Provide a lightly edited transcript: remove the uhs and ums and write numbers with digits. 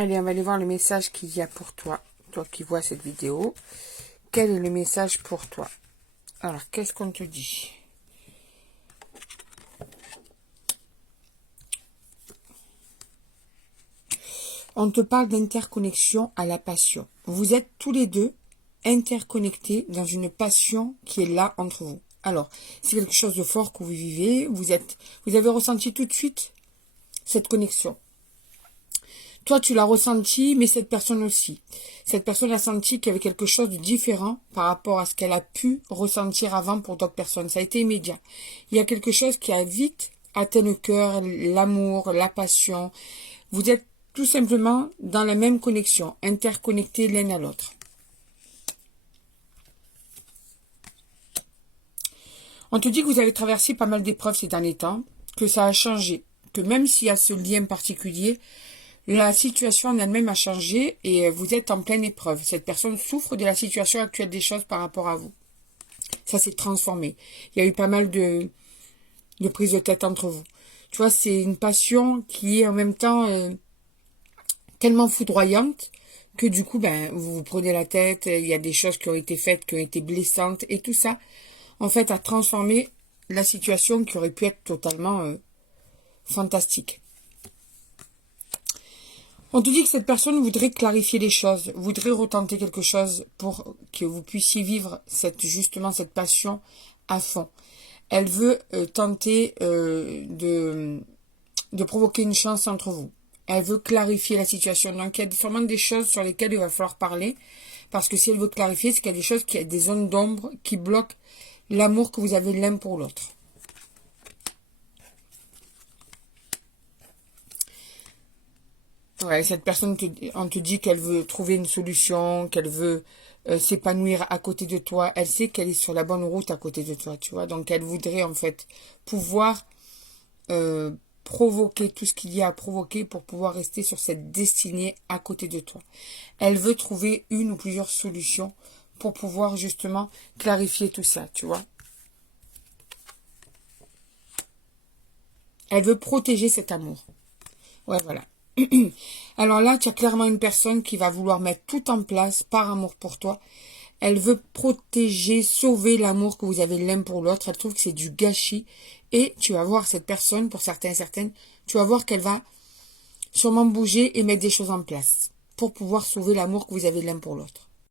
Allez, on va aller voir le message qu'il y a pour toi. Toi qui vois cette vidéo. Quel est le message pour toi? Alors, qu'est-ce qu'on te dit? On te parle d'interconnexion à la passion. Vous êtes tous les deux interconnectés dans une passion qui est là entre vous. Alors, c'est quelque chose de fort que vous vivez. Vous avez ressenti tout de suite cette connexion. Toi, tu l'as ressenti, mais cette personne aussi. Cette personne a senti qu'il y avait quelque chose de différent par rapport à ce qu'elle a pu ressentir avant pour d'autres personnes. Ça a été immédiat. Il y a quelque chose qui a vite atteint le cœur, l'amour, la passion. Vous êtes tout simplement dans la même connexion, interconnectés l'un à l'autre. On te dit que vous avez traversé pas mal d'épreuves ces derniers temps, que ça a changé, que même s'il y a ce lien particulier, la situation en elle-même a changé et vous êtes en pleine épreuve. Cette personne souffre de la situation actuelle des choses par rapport à vous. Ça s'est transformé. Il y a eu pas mal de prises de tête entre vous. Tu vois, c'est une passion qui est en même temps tellement foudroyante que du coup, vous vous prenez la tête. Il y a des choses qui ont été faites, qui ont été blessantes et tout ça, en fait, a transformé la situation qui aurait pu être totalement fantastique. On te dit que cette personne voudrait clarifier les choses, voudrait retenter quelque chose pour que vous puissiez vivre justement cette passion à fond. Elle veut tenter de provoquer une chance entre vous. Elle veut clarifier la situation. Donc, il y a sûrement des choses sur lesquelles il va falloir parler. Parce que si elle veut clarifier, c'est qu'il y a des choses, qu'il y a des zones d'ombre qui bloquent l'amour que vous avez l'un pour l'autre. Ouais, cette personne, on te dit qu'elle veut trouver une solution, qu'elle veut s'épanouir à côté de toi. Elle sait qu'elle est sur la bonne route à côté de toi, tu vois. Donc, elle voudrait, en fait, pouvoir provoquer tout ce qu'il y a à provoquer pour pouvoir rester sur cette destinée à côté de toi. Elle veut trouver une ou plusieurs solutions pour pouvoir, justement, clarifier tout ça, tu vois. Elle veut protéger cet amour. Ouais, voilà. Alors là, tu as clairement une personne qui va vouloir mettre tout en place par amour pour toi. Elle veut protéger, sauver l'amour que vous avez l'un pour l'autre. Elle trouve que c'est du gâchis. Et tu vas voir cette personne, pour certains et certaines, tu vas voir qu'elle va sûrement bouger et mettre des choses en place pour pouvoir sauver l'amour que vous avez l'un pour l'autre.